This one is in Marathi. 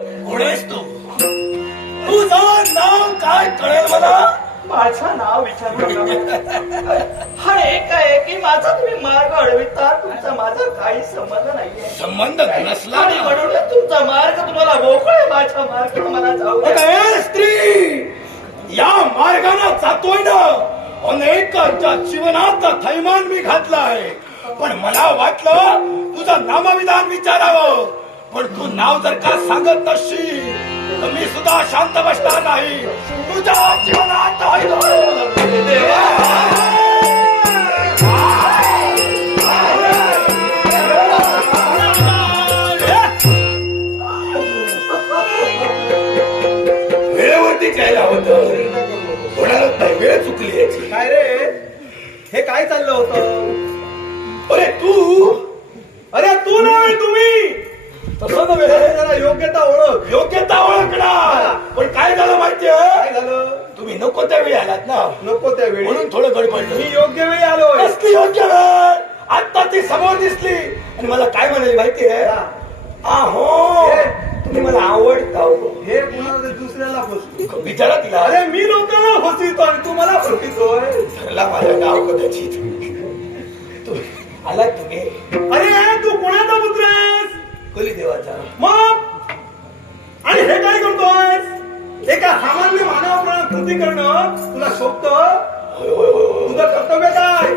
कोण आहेस तू? तुझं नाव काय कळेल मला? माझं नाव विचारू हा एक आहे की माझा तुम्ही मार्ग अडविता तुमचा माझा काही संबंध नाहीये. संबंध नसला आणि ना. म्हणून तुमचा मार्ग तुम्हाला मोकळ आहे माझ्या मार्ग मला जाऊ द्या. स्त्री! या मार्गाने जातोय ना. अनेकांच्या जीवनाचा थैमान मी घातला आहे पण मला वाटलं तुझं नामविधान विचारावं. पण तू नाव जर का सांगत नसशील तर मी सुद्धा शांत बसणार नाही. तुझ्या जीवनात वेळेवरती जायला होतं. कोणालाच नाही वेळ चुकली याची? काय रे? हे काय चाललं होतं? अरे तू तसं नव्हे. जरा योग्यता ओळख. योग्यता ओळखणार पण काय झालं माहितीये? काय झालं? तुम्ही नको त्या वेळी आलात ना. नको त्या वेळी. म्हणून थोडं गडबडलं मी योग्य वेळी आलोय. कसली योग्य वेळ? आता ती समोर दिसली. आणि मला काय म्हणाली माहितीये. आहो हे. तुम्ही मला आवडता हो. हे कुणाला दुसऱ्याला फसतो विचारा तिला. अरे मी लोकांना फसवितो आणि तू मला फसवितोय. ठरला माझं नाव कदाचित. आलात तुम्ही. आहेस कोली देवाचा मग? आणि हे काय करतोय? एका सामान्य मानवाप्रमाणे कृती करणं तुला शोभत. तुझं कर्तव्य काय?